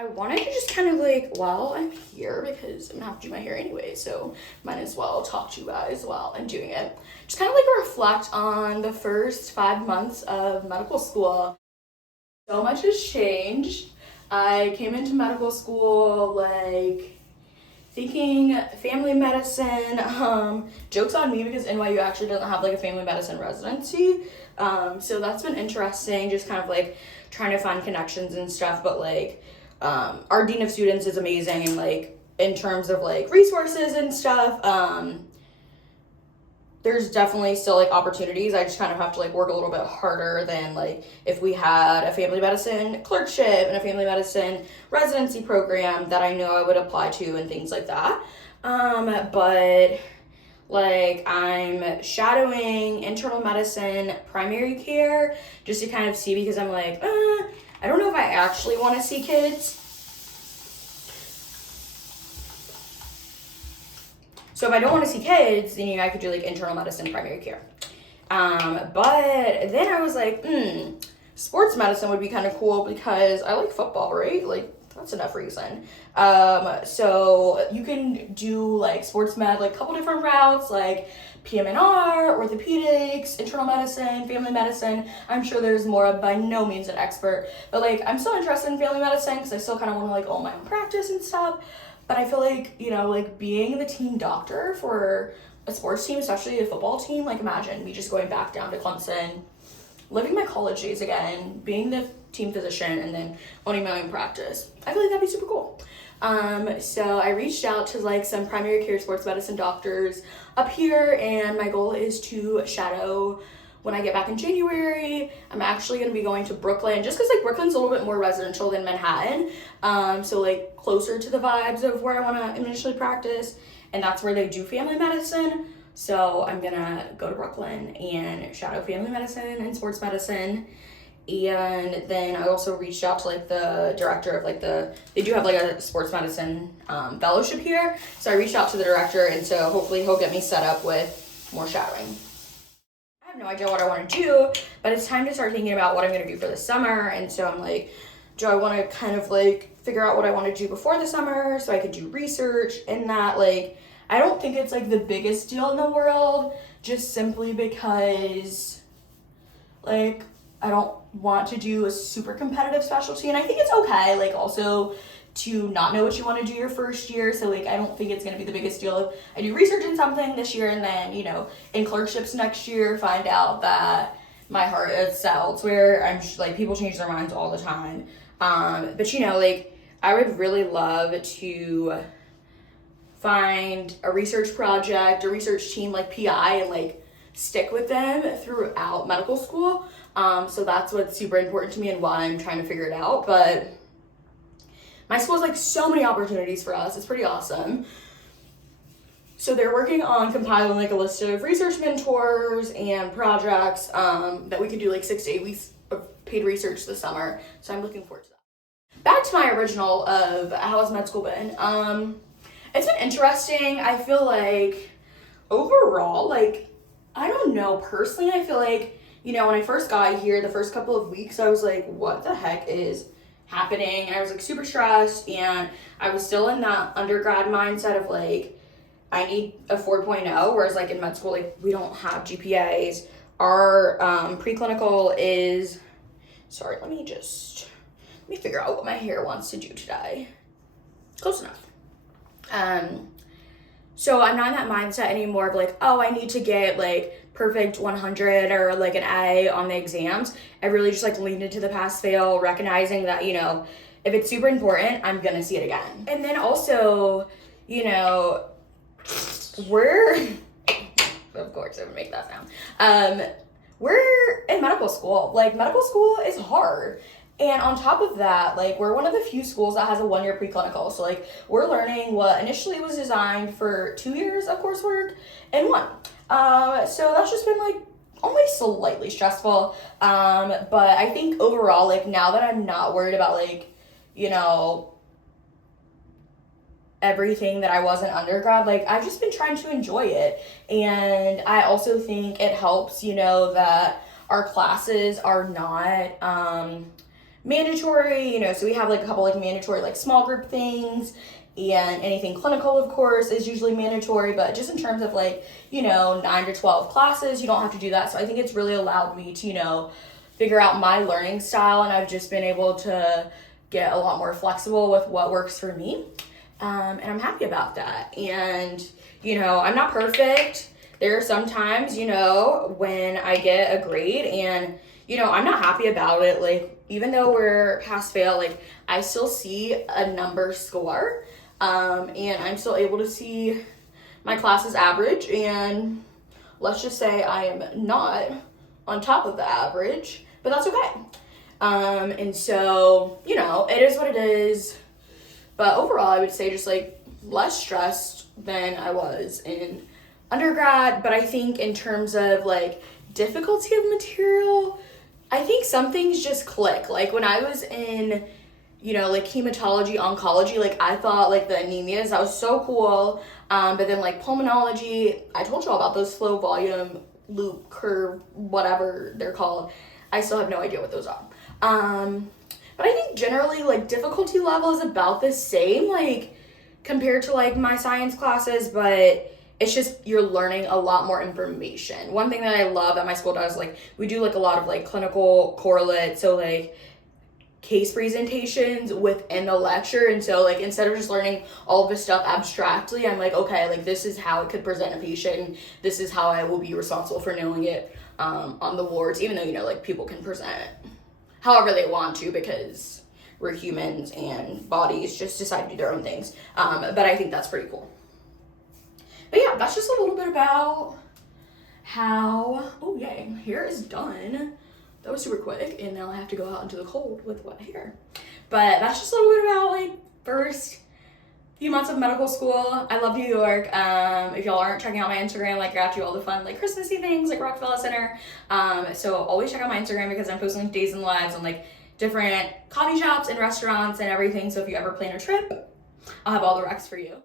I wanted to just kind of like, while I'm here, because I'm gonna have to do my hair anyway, so might as well talk to you guys while I'm doing it. Just kind of like reflect on the first 5 months of medical school. So much has changed. I came into medical school like thinking family medicine. Joke's on me because NYU actually doesn't have like a family medicine residency. So that's been interesting, just kind of like trying to find connections and stuff, but like our dean of students is amazing, and like in terms of like resources and stuff, there's definitely still like opportunities. I just kind of have to like work a little bit harder than like if we had a family medicine clerkship and a family medicine residency program that I know I would apply to and things like that. But like I'm shadowing internal medicine primary care just to kind of see, because I'm like, I don't know if I actually want to see kids. So if I don't want to see kids, then I could do like internal medicine primary care. But then I was like, sports medicine would be kind of cool because I like football, right? Like that's enough reason. So you can do like sports med, like a couple different routes, like PM&R, orthopedics, internal medicine, family medicine. I'm sure there's more, by no means an expert, but like I'm still interested in family medicine because I still kind of want to like own my own practice and stuff. But I feel like, like being the team doctor for a sports team, especially a football team, like imagine me just going back down to Clemson, living my college days again, being the team physician, and then owning my own practice. I feel like that'd be super cool. So I reached out to like some primary care sports medicine doctors up here, and my goal is to shadow when I get back in January. I'm actually going to be going to Brooklyn just because like Brooklyn's a little bit more residential than Manhattan. So like closer to the vibes of where I want to initially practice, and that's where they do family medicine. So I'm gonna go to Brooklyn and shadow family medicine and sports medicine. And then I also reached out to like the director of like they do have like a sports medicine fellowship here. So I reached out to the director, and so hopefully he'll get me set up with more shadowing. I have no idea what I want to do, but it's time to start thinking about what I'm going to do for the summer. And so I'm like, do I want to kind of like figure out what I want to do before the summer so I could do research in that? Like, I don't think it's like the biggest deal in the world, just simply because like I don't want to do a super competitive specialty, and I think it's okay like also to not know what you want to do your first year. So like I don't think it's going to be the biggest deal if I do research in something this year and then in clerkships next year find out that my heart is set elsewhere. I'm just like, people change their minds all the time, but like I would really love to find a research project, a research team like PI, and like stick with them throughout medical school. So that's what's super important to me and why I'm trying to figure it out. But my school has like so many opportunities for us. It's pretty awesome. So they're working on compiling like a list of research mentors and projects that we could do like 6 to 8 weeks of paid research this summer. So I'm looking forward to that. Back to my original of how has med school been. It's been interesting. I feel like overall, like, I don't know, personally, I feel like, when I first got here, the first couple of weeks, I was like, what the heck is happening? And I was like super stressed, and I was still in that undergrad mindset of like, I need a 4.0, whereas like in med school, like we don't have GPAs. Our preclinical is, sorry, let me figure out what my hair wants to do today. Close enough. So I'm not in that mindset anymore of like, oh, I need to get like perfect 100 or like an A on the exams. I really just like leaned into the pass fail, recognizing that, if it's super important, I'm gonna see it again. And then also, we're, of course I would make that sound. We're in medical school. Like medical school is hard. And on top of that, like we're one of the few schools that has a 1-year preclinical. So like we're learning what initially was designed for 2 years of coursework in 1. So that's just been like only slightly stressful. But I think overall, like now that I'm not worried about like, everything that I was in undergrad, like I've just been trying to enjoy it. And I also think it helps, that our classes are not, mandatory, so we have like a couple like mandatory like small group things, and anything clinical of course is usually mandatory, but just in terms of like 9 to 12 classes, you don't have to do that. So I think it's really allowed me to figure out my learning style, and I've just been able to get a lot more flexible with what works for me, and I'm happy about that. And I'm not perfect. There are some times when I get a grade and I'm not happy about it. Like, even though we're pass fail, like I still see a number score, and I'm still able to see my class's average, and let's just say I am not on top of the average, but that's okay. And so, it is what it is. But overall, I would say just like less stressed than I was in undergrad. But I think in terms of like difficulty of material, I think some things just click. Like when I was in, like hematology, oncology, like I thought like the anemias, that was so cool. But then like pulmonology, I told you all about those flow volume loop curve, whatever they're called. I still have no idea what those are. But I think generally like difficulty level is about the same, like compared to like my science classes, but it's just you're learning a lot more information. One thing that I love that my school does, like we do like a lot of like clinical correlates, so like case presentations within the lecture. And so like instead of just learning all of this stuff abstractly, I'm like, okay, like this is how it could present a patient, this is how I will be responsible for knowing it on the wards, even though like people can present however they want to, because we're humans and bodies just decide to do their own things. But I think that's pretty cool. But yeah, that's just a little bit about how, oh yay, hair is done. That was super quick, and now I have to go out into the cold with wet hair. But that's just a little bit about like first few months of medical school. I love New York. If y'all aren't checking out my Instagram, like I got you all the fun like Christmassy things like Rockefeller Center. So always check out my Instagram because I'm posting like days and lives on like different coffee shops and restaurants and everything. So if you ever plan a trip, I'll have all the recs for you.